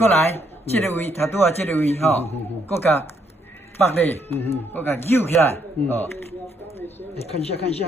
过来，这个位，头拄啊，这个位吼，搁甲绑咧，搁甲扭起来，哦， 看一下，看一下，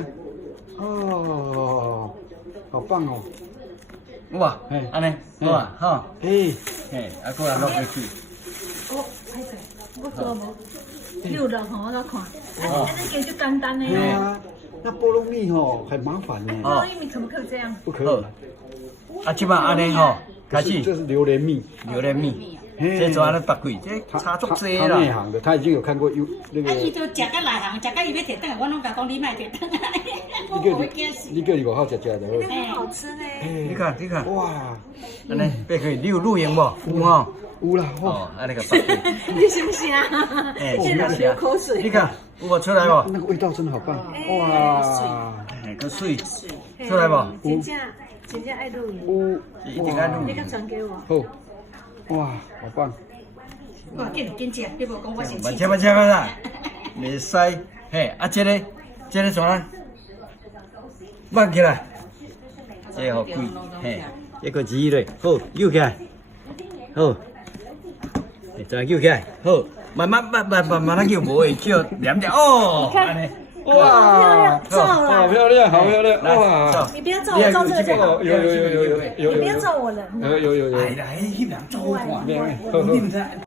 哦，好棒哦， 哇，安尼，好啊，吼， 哎， 嘿，啊，搁来落下去， 我歹势，我做无。溜了吼，我来看。安尼其实就简单的对哦。 啊，那菠萝蜜哦很麻烦呢， 菠萝蜜怎么可以这样？ 不可以， 啊，即摆安尼吼，开始这是榴莲蜜， 榴莲蜜，这做安尼拔贵，这差足济他内啦。 行的，他已经有看过有那个。 伊就食到内行，食到伊要摕倒来，我拢甲讲你莫摕倒来，我你叫无会惊死。 你叫你外口食食的， 很好吃呢。 你看，你看， 哇， 安尼别可以，你有露营无？有吼。 有啦， 哦哦，， 安尼个拔贵， 你是不是啊？ 哎， 现在流口水。 你看有无出来无？ 那个味道真的好棒，哇， 哎，个水出来无？ 真正爱录影， 有， 一定爱录你个传给我。 哦，哇，好棒， 我紧食，你无讲我先慢吃。 车慢车慢车，袂使，嘿，啊，这个怎样？放起来，这好贵，嘿，这个煮嘞，好，扭起来，好，再扭起来，好，慢慢扭，无会叫黏黏哦，安尼， 哇， 照好了， 漂亮，好漂亮， 来哇， 走你不要照我，照这个就好。 有， 你不要照我了。 有， 来来，迄人做看， 没有， 你们在。